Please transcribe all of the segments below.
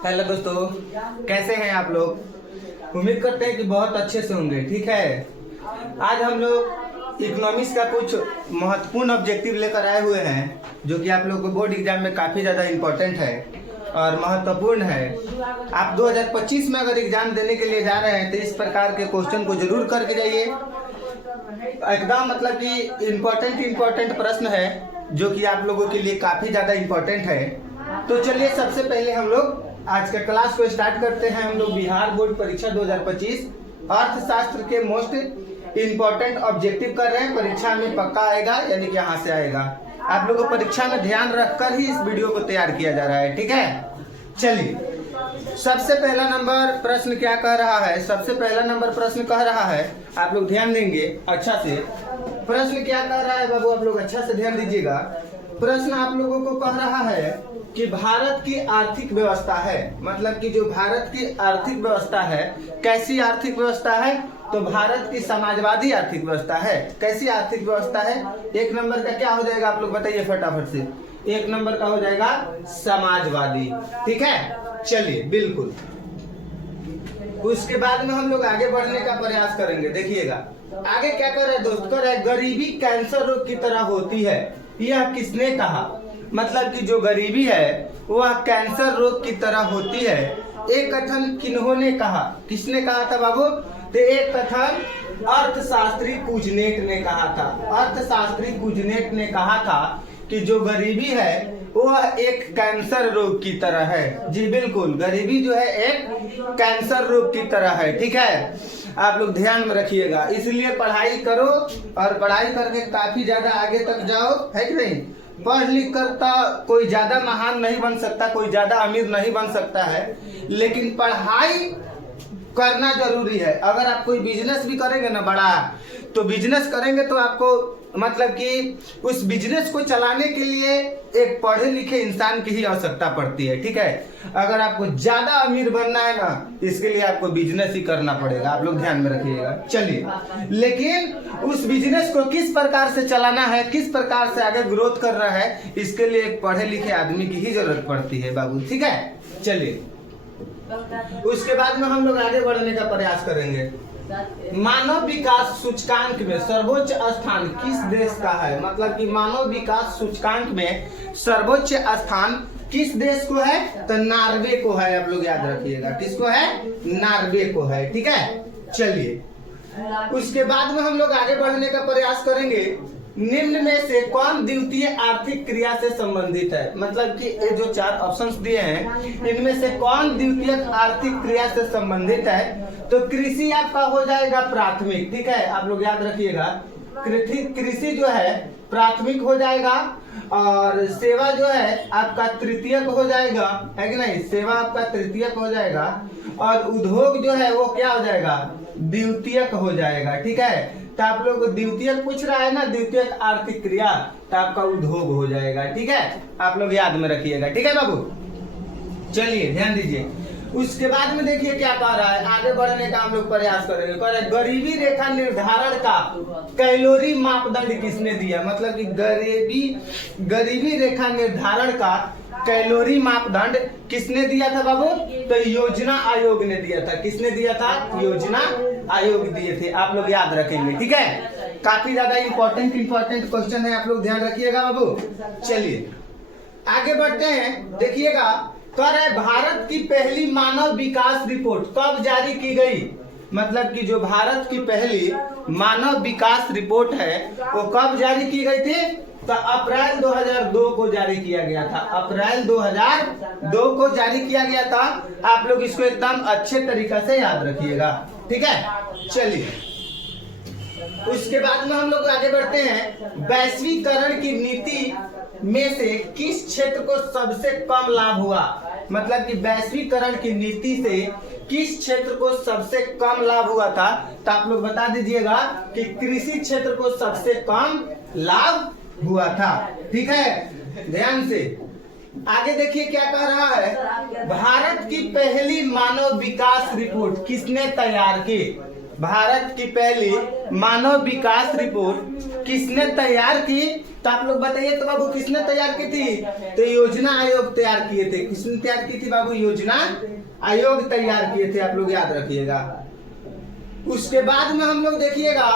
Hello दोस्तों, कैसे हैं आप लोग। उम्मीद करते हैं कि बहुत अच्छे से होंगे। ठीक है, आज हम लोग इकोनॉमिक्स का कुछ महत्वपूर्ण ऑब्जेक्टिव लेकर आए हुए हैं जो कि आप लोगों को बोर्ड एग्जाम में काफ़ी ज़्यादा इम्पोर्टेंट है और महत्वपूर्ण है। आप 2025 में अगर एग्जाम देने के लिए जा रहे हैं तो इस प्रकार के क्वेश्चन को जरूर करके जाइए। एकदम मतलब कि इम्पोर्टेंट प्रश्न है जो कि आप लोगों के लिए काफ़ी ज़्यादा इम्पोर्टेंट है। तो चलिए सबसे पहले हम लोग आज के क्लास को स्टार्ट करते हैं। हम लोग बिहार बोर्ड परीक्षा 2025 अर्थशास्त्र के मोस्ट इम्पोर्टेंट ऑब्जेक्टिव कर रहे हैं। परीक्षा में पक्का आएगा, यानी कि यहाँ से आएगा। आप लोगों को परीक्षा में ध्यान रखकर ही इस वीडियो को तैयार किया जा रहा है। ठीक है, चलिए सबसे पहला नंबर प्रश्न क्या कह रहा है। सबसे पहला नंबर प्रश्न कह रहा है, आप लोग ध्यान देंगे अच्छा से। प्रश्न क्या कह रहा है बाबू, आप लोग अच्छा से ध्यान दीजिएगा। प्रश्न आप लोगों को कह रहा है कि भारत की आर्थिक व्यवस्था है, मतलब कि जो भारत की आर्थिक व्यवस्था है, कैसी आर्थिक व्यवस्था है, तो भारत की समाजवादी आर्थिक व्यवस्था है। कैसी आर्थिक व्यवस्था है, एक नंबर का क्या हो जाएगा आप लोग बताइए फटाफट से। एक नंबर का हो जाएगा समाजवादी। ठीक है, चलिए बिल्कुल। उसके बाद में हम लोग आगे बढ़ने का प्रयास करेंगे। देखिएगा आगे क्या कर रहे हैं दोस्त, कर रहे हैं गरीबी कैंसर रोग की तरह होती है। यह किसने कहा, मतलब कि जो गरीबी है वह कैंसर रोग की तरह होती है। एक कथन किन्होंने कहा, किसने कहा था बाबू, तो एक कथन अर्थशास्त्री कुजनेट ने कहा था। अर्थशास्त्री कुजनेट ने कहा था कि जो गरीबी है वह एक कैंसर रोग की तरह है। जी बिल्कुल, गरीबी जो है एक कैंसर रोग की तरह है। ठीक है, आप लोग ध्यान में रखिएगा। इसलिए पढ़ाई करो और पढ़ाई करके काफी ज्यादा आगे तक जाओ, है कि नहीं। पढ़ लिख कर तो कोई ज्यादा महान नहीं बन सकता, कोई ज्यादा अमीर नहीं बन सकता है, लेकिन पढ़ाई करना जरूरी है। अगर आप कोई बिजनेस भी करेंगे ना बड़ा, तो बिजनेस करेंगे तो आपको मतलब कि उस बिजनेस को चलाने के लिए एक पढ़े लिखे इंसान की ही आवश्यकता पड़ती है। ठीक है, अगर आपको ज्यादा अमीर बनना है ना, इसके लिए आपको बिजनेस ही करना पड़ेगा। आप लोग ध्यान में रखिएगा। चलिए, लेकिन उस बिजनेस को किस प्रकार से चलाना है, किस प्रकार से आगे ग्रोथ करना है, इसके लिए एक पढ़े लिखे आदमी की ही जरूरत पड़ती है बाबू। ठीक है, चलिए उसके बाद में हम लोग आगे बढ़ने का प्रयास करेंगे। मानव विकास सूचकांक में सर्वोच्च स्थान किस देश का है, मतलब कि मानव विकास सूचकांक में सर्वोच्च स्थान किस देश को है, तो नॉर्वे को है। आप लोग याद रखिएगा, किसको है, नॉर्वे को है। ठीक है, चलिए उसके बाद में हम लोग आगे बढ़ने का प्रयास करेंगे। निम्न में से कौन द्वितीय आर्थिक क्रिया से संबंधित है, मतलब कि ये जो चार ऑप्शंस दिए हैं इनमें से कौन द्वितीय आर्थिक क्रिया से संबंधित है, तो कृषि आपका हो जाएगा प्राथमिक। ठीक है, आप लोग याद रखिएगा, कृषि जो है प्राथमिक हो जाएगा और सेवा जो है आपका तृतीयक हो जाएगा, है कि नहीं। सेवा आपका तृतीयक हो जाएगा और उद्योग जो है वो क्या हो जाएगा, द्वितीयक हो जाएगा। ठीक है, तो आप लोग द्वितीयक पूछ रहा है ना, द्वितीयक आर्थिक क्रिया, तो आपका उद्योग हो जाएगा। ठीक है, आप लोग याद में रखिएगा। ठीक है बाबू, चलिए ध्यान दीजिए। उसके बाद में देखिए क्या कह रहा है, आगे बढ़ने का हम लोग प्रयास करेंगे। कह रहे गरीबी रेखा निर्धारण का कैलोरी मापदंड किसने दिया, मतलब कि गरीबी रेखा निर्धारण का कैलोरी मापदंड किसने दिया था बाबू, तो योजना आयोग ने दिया था। किसने दिया था, योजना आयोग दिए थे। आप लोग याद रखेंगे। ठीक है, काफी ज्यादा इंपॉर्टेंट क्वेश्चन है, आप लोग ध्यान रखिएगा बाबू। चलिए आगे बढ़ते हैं। देखिएगा कर है भारत की पहली मानव विकास रिपोर्ट कब जारी की गई, मतलब कि जो भारत की पहली मानव विकास रिपोर्ट है वो कब जारी की गई थी, तो अप्रैल 2002 को जारी किया गया था। अप्रैल 2002 को जारी किया गया था। आप लोग इसको एकदम अच्छे तरीके से याद रखिएगा। ठीक है, चलिए उसके बाद में हम लोग आगे बढ़ते हैं। वैश्वीकरण की नीति में से किस क्षेत्र को सबसे कम लाभ हुआ, मतलब कि वैश्वीकरण की नीति से किस क्षेत्र को सबसे कम लाभ हुआ था, तो आप लोग बता दीजिएगा कि कृषि क्षेत्र को सबसे कम लाभ हुआ था। ठीक है, ध्यान से आगे देखिए क्या कह रहा है। भारत की पहली मानव विकास रिपोर्ट किसने तैयार की, भारत की पहली मानव विकास रिपोर्ट किसने तैयार की, तो आप लोग बताइए तो बाबू किसने तैयार की थी? तो योजना आयोग तैयार किए थे। किसने तैयार की थी बाबू? योजना आयोग तैयार किए थे, आप लोग याद रखिएगा। उसके बाद में हम लोग देखिएगा,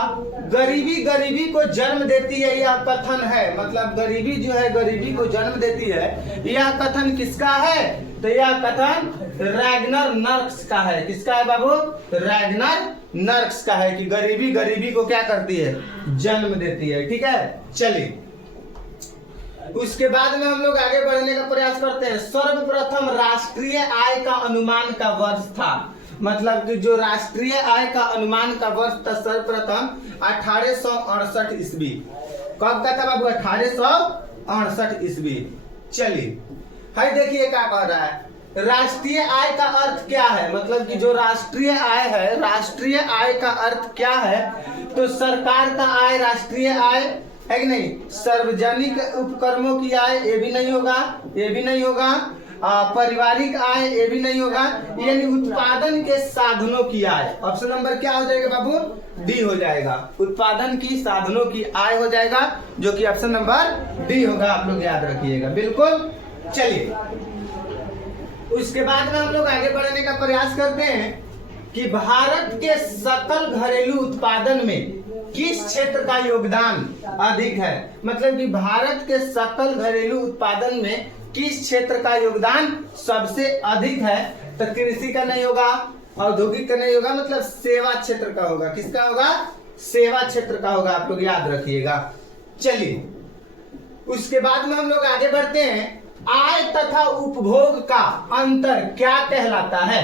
गरीबी गरीबी को जन्म देती है, यह कथन है। मतलब गरीबी जो है गरीबी को जन्म देती है, यह कथन किसका है? तो यह कथन रैगनर नर्क्स का है। किसका है बाबू? रैगनर नर्क्स का है कि गरीबी गरीबी को क्या करती है? जन्म देती है। ठीक है, चलिए उसके बाद में हम लोग आगे बढ़ने का प्रयास करते हैं। सर्वप्रथम राष्ट्रीय आय का अनुमान का वर्ष था। मतलब कि जो राष्ट्रीय आय का अनुमान का वर्ष था सर्वप्रथम 1868 ईस्वी। कब का था बाबू? 1868 ईस्वी। चलिए भाई देखिए क्या कह रहा है, राष्ट्रीय आय का अर्थ क्या है? मतलब कि जो राष्ट्रीय आय है, राष्ट्रीय आय का अर्थ क्या है? तो सरकार का आय राष्ट्रीय आय है कि नहीं? सार्वजनिक उपक्रमों की आय ये भी नहीं होगा, ये भी नहीं होगा। पारिवारिक आय ये भी नहीं होगा, यानी उत्पादन के साधनों की आय। ऑप्शन नंबर क्या हो जाएगा बाबू? डी हो जाएगा। उत्पादन की साधनों की आय हो जाएगा, जो कि ऑप्शन नंबर डी होगा। आप लोग याद रखिएगा बिल्कुल। चलिए उसके बाद में हम लोग आगे बढ़ने का प्रयास करते हैं कि भारत के सकल घरेलू उत्पादन में किस क्षेत्र का योगदान अधिक है? मतलब कि भारत के सकल घरेलू उत्पादन में किस क्षेत्र का योगदान सबसे अधिक है? तो कृषि का नहीं होगा, औद्योगिक का नहीं होगा, मतलब सेवा क्षेत्र का होगा। किसका होगा? सेवा क्षेत्र का होगा। आप लोग याद रखिएगा। चलिए उसके बाद में हम लोग आगे बढ़ते हैं। आय तथा उपभोग का अंतर क्या कहलाता है?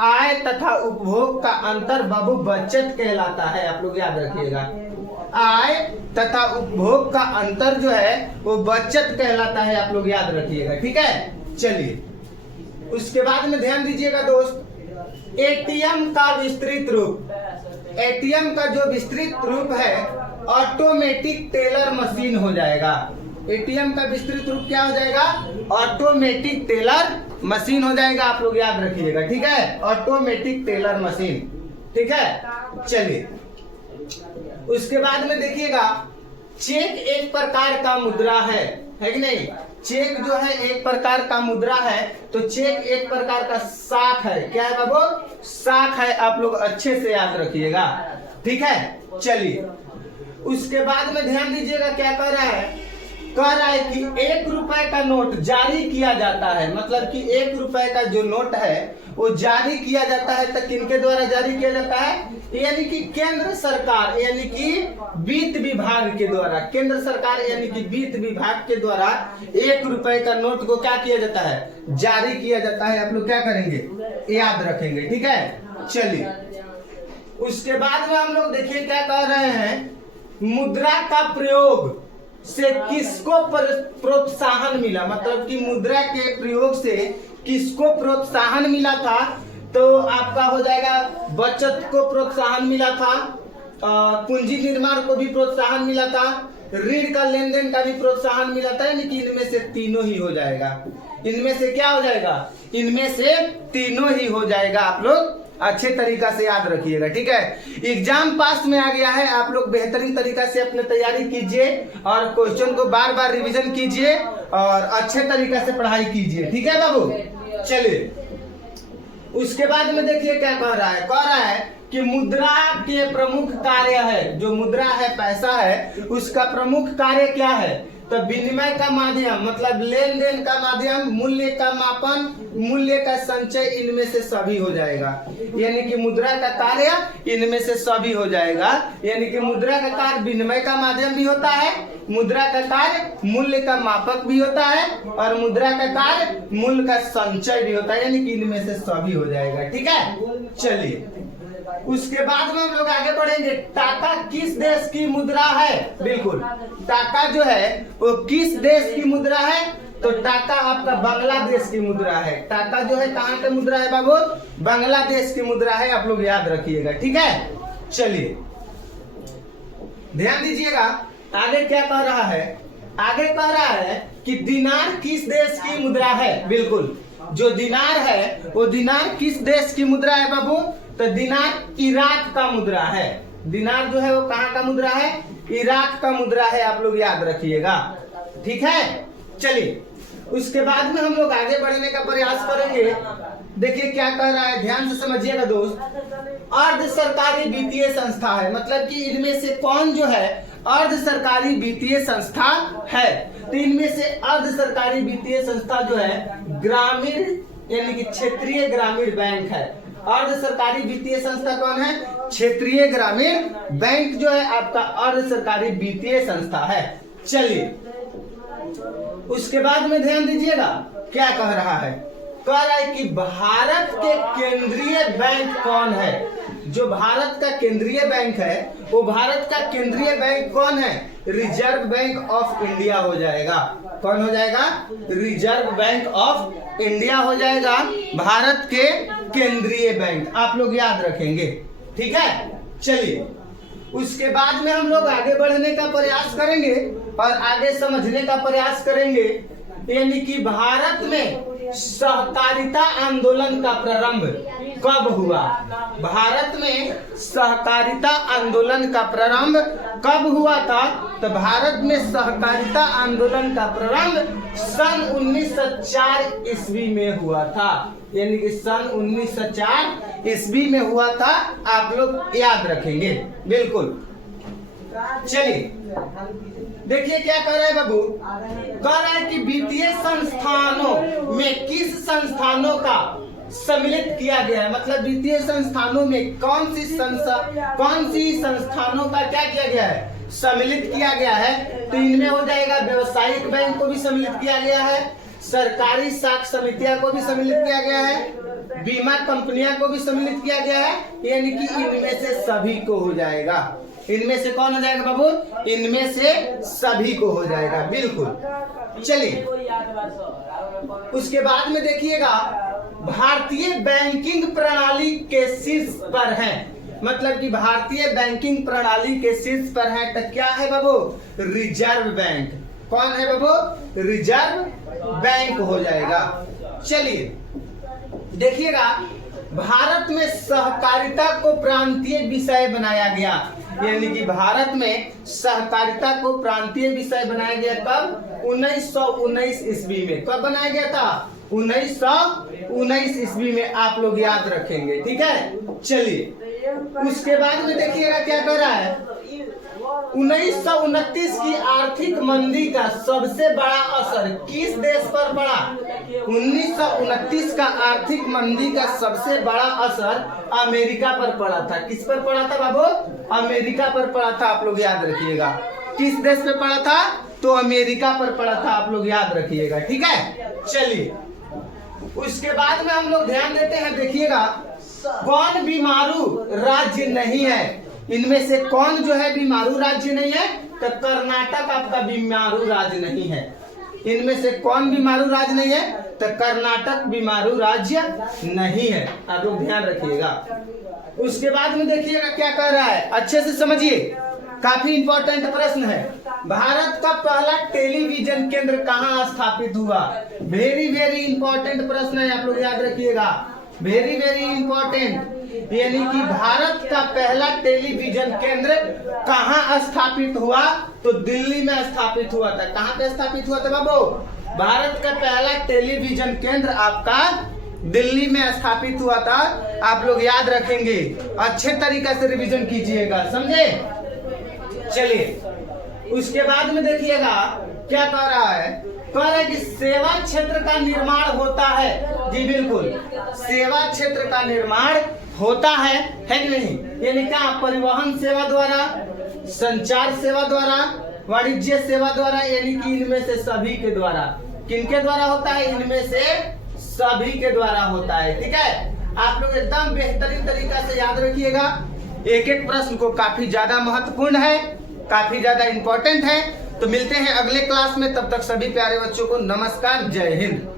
आय तथा उपभोग का अंतर बाबू बचत कहलाता है। आप लोग याद रखिएगा, आय तथा उपभोग का अंतर जो है वो बचत कहलाता है। आप लोग याद रखिएगा। ठीक है, चलिए उसके बाद में ध्यान दीजिएगा दोस्त, एटीएम का विस्तृत रूप। एटीएम का जो विस्तृत रूप है ऑटोमेटिक टेलर मशीन हो जाएगा। एटीएम का विस्तृत रूप क्या हो जाएगा? ऑटोमेटिक टेलर मशीन हो जाएगा। आप लोग याद रखिएगा। ठीक है, ऑटोमेटिक टेलर मशीन। ठीक है, चलिए उसके बाद में देखिएगा, चेक एक प्रकार का मुद्रा है कि नहीं? चेक जो है एक प्रकार का मुद्रा है, तो चेक एक प्रकार का साख है। क्या है बाबू? साख है। आप लोग अच्छे से याद रखिएगा। ठीक है, चलिए उसके बाद में ध्यान दीजिएगा क्या कह रहा है? कह रहा है कि 1 रुपए का नोट जारी किया जाता है। मतलब कि 1 रुपए का जो नोट है वो जारी किया जाता है, तो किनके द्वारा जारी किया जाता है? यानी कि केंद्र सरकार, यानी कि वित्त विभाग के द्वारा। केंद्र सरकार यानी कि वित्त विभाग के द्वारा 1 रुपए का नोट को क्या किया जाता है? जारी किया जाता है। आप लोग क्या करेंगे? याद रखेंगे। ठीक है, चलिए उसके बाद में हम लोग देखिए क्या कह रहे हैं, मुद्रा का प्रयोग से किसको प्रोत्साहन मिला? मतलब कि मुद्रा के प्रयोग से किसको प्रोत्साहन मिला था? तो आपका हो जाएगा बचत को प्रोत्साहन मिला था, पूंजी निर्माण को भी प्रोत्साहन मिला था, ऋण का लेन देन का भी प्रोत्साहन मिला था। यानी कि इनमें से तीनों ही हो जाएगा। इनमें से क्या हो जाएगा? इनमें से तीनों ही हो जाएगा। आप लोग अच्छे तरीका से याद रखिएगा। ठीक है, एग्जाम पास में आ गया है। आप लोग बेहतरीन तरीका से अपने तैयारी कीजिए और क्वेश्चन को बार बार रिवीजन कीजिए और अच्छे तरीका से पढ़ाई कीजिए। ठीक है बाबू, चलिए उसके बाद में देखिए क्या कह रहा है? कह रहा है कि मुद्रा के प्रमुख कार्य है, जो मुद्रा है पैसा है उसका प्रमुख कार्य क्या है? तो विनिमय का माध्यम, मतलब लेन देन का माध्यम, मूल्य का मापन, मूल्य का संचय, इनमें से सभी हो जाएगा। यानी कि मुद्रा का कार्य इनमें से सभी हो जाएगा। यानी कि मुद्रा का कार्य विनिमय का माध्यम भी होता है, मुद्रा का कार्य मूल्य का मापक भी होता है और मुद्रा का कार्य मूल्य का संचय भी होता है। यानी कि इनमें से सभी हो जाएगा। ठीक है, चलिए उसके बाद में हम लोग आगे बढ़ेंगे। टाका किस देश की मुद्रा है? बिल्कुल, टाका जो है वो किस देश की मुद्रा है? तो टाका आपका बांग्लादेश की मुद्रा है। टाका जो है कहाँ की मुद्रा है बाबू? बांग्लादेश की मुद्रा है। आप लोग याद रखिएगा। ठीक है, चलिए ध्यान दीजिएगा आगे क्या कह रहा है। आगे कह रहा है कि दिनार किस देश की मुद्रा है? बिल्कुल, जो दिनार है वो दिनार किस देश की मुद्रा है बाबू? तो दिनार इराक का मुद्रा है। दिनार जो है वो कहाँ का मुद्रा है? इराक का मुद्रा है, आप लोग याद रखिएगा। ठीक है, चलिए उसके बाद में हम लोग आगे बढ़ने का प्रयास करेंगे। देखिए क्या कह रहा है, ध्यान से समझिएगा दोस्त। अर्ध सरकारी वित्तीय संस्था है, मतलब कि इनमें से कौन जो है अर्ध सरकारी वित्तीय संस्था है। तो इनमें से अर्ध सरकारी वित्तीय संस्था जो है ग्रामीण यानी कि क्षेत्रीय ग्रामीण बैंक है। अर्ध सरकारी वित्तीय संस्था कौन है? क्षेत्रीय ग्रामीण बैंक जो है आपका अर्ध सरकारी वित्तीय संस्था है। चलिए उसके बाद में ध्यान दीजिएगा क्या कह रहा है। कह रहा है कि भारत के केंद्रीय बैंक कौन है। जो भारत का केंद्रीय बैंक है वो भारत का केंद्रीय बैंक कौन है? रिजर्व बैंक ऑफ इंडिया हो जाएगा। कौन हो जाएगा? रिजर्व बैंक ऑफ इंडिया हो जाएगा भारत के केंद्रीय बैंक। आप लोग याद रखेंगे, ठीक है। चलिए उसके बाद में हम लोग आगे बढ़ने का प्रयास करेंगे और आगे समझने का प्रयास करेंगे। यानी कि भारत में सहकारिता आंदोलन का प्रारंभ कब हुआ? भारत में सहकारिता आंदोलन का प्रारंभ कब हुआ था? तो भारत में सहकारिता आंदोलन का प्रारंभ सन 1904 ईस्वी में हुआ था। यानी कि सन 1904 ईस्वी में हुआ था। आप लोग याद रखेंगे बिल्कुल। चलिए देखिए क्या कह रहा है बाबू। कह रहा है कि वित्तीय संस्थानों में किस संस्थानों का सम्मिलित किया गया है। मतलब वित्तीय संस्थानों में कौन सी संस्थानों का क्या किया गया है? सम्मिलित किया गया है। तो इनमें हो जाएगा व्यवसायिक बैंक को भी सम्मिलित किया गया है, सरकारी साख समितियां को भी सम्मिलित किया गया है, बीमा कंपनियां को भी सम्मिलित किया गया है। यानी कि इनमें से सभी को हो जाएगा। इनमें से कौन हो जाएगा बाबू? इनमें से सभी को हो जाएगा बिल्कुल। चलिए उसके बाद में देखिएगा भारतीय बैंकिंग प्रणाली के शीर्ष पर है। मतलब कि भारतीय बैंकिंग प्रणाली के शीर्ष पर है। तो क्या है बाबू? Reserve bank. कौन है बाबू? रिजर्व बैंक हो जाएगा। चलिए देखिएगा भारत में सहकारिता को प्रांतीय विषय बनाया गया। यानी कि भारत में सहकारिता को प्रांतीय विषय बनाया गया कब? 1919 ईस्वी में। कब बनाया गया था? 1919 ईस्वी में। आप लोग याद रखेंगे, ठीक है। चलिए उसके बाद में देखिएगा क्या कर रहा है। 1929 की आर्थिक मंदी का सबसे बड़ा असर किस देश पर पड़ा? 1929 का आर्थिक मंदी का सबसे बड़ा असर अमेरिका पर पड़ा था। किस पर पड़ा था बाबू? अमेरिका पर पड़ा था। आप लोग याद रखिएगा। किस देश पे पड़ा था? तो अमेरिका पर पड़ा था। आप लोग याद रखिएगा, ठीक है। चलिए उसके बाद में हम लोग ध्यान देते हैं। देखिएगा कौन बीमारू राज्य नहीं है। इनमें से कौन जो है बीमारू राज्य नहीं है? तो कर्नाटक आपका बीमारू राज्य नहीं है। इनमें से कौन बीमारू राज्य नहीं है? तो कर्नाटक बीमारू राज्य नहीं है। आप लोग ध्यान रखिएगा। उसके बाद में देखिएगा क्या कर रहा है, अच्छे से समझिए, काफी इंपॉर्टेंट प्रश्न है। भारत का पहला टेलीविजन केंद्र कहाँ स्थापित हुआ? वेरी वेरी इंपॉर्टेंट प्रश्न है। आप लोग याद रखिएगा, वेरी वेरी इंपॉर्टेंट। यानी कि भारत का पहला टेलीविजन केंद्र कहाँ स्थापित हुआ? तो दिल्ली में स्थापित हुआ था। कहाँ पे स्थापित हुआ था बाबू? भारत का पहला टेलीविजन केंद्र आपका दिल्ली में स्थापित हुआ था। आप लोग याद रखेंगे, अच्छे तरीके से रिवीजन कीजिएगा, समझे। चलिए उसके बाद में देखिएगा क्या कह रहा है। कह रहा है कि सेवा क्षेत्र का निर्माण होता है। जी बिल्कुल, सेवा क्षेत्र का निर्माण होता है कि नहीं? यानी क्या? परिवहन सेवा द्वारा, संचार सेवा द्वारा, वाणिज्य सेवा द्वारा। यानी कि इनमें से सभी के द्वारा। किनके द्वारा होता है? इनमें से सभी के द्वारा होता है, ठीक है। आप लोग एकदम बेहतरीन तरीका से याद रखिएगा। एक एक प्रश्न को काफी ज्यादा महत्वपूर्ण है, काफी ज्यादा इंपॉर्टेंट है। तो मिलते हैं अगले क्लास में। तब तक सभी प्यारे बच्चों को नमस्कार, जय हिंद।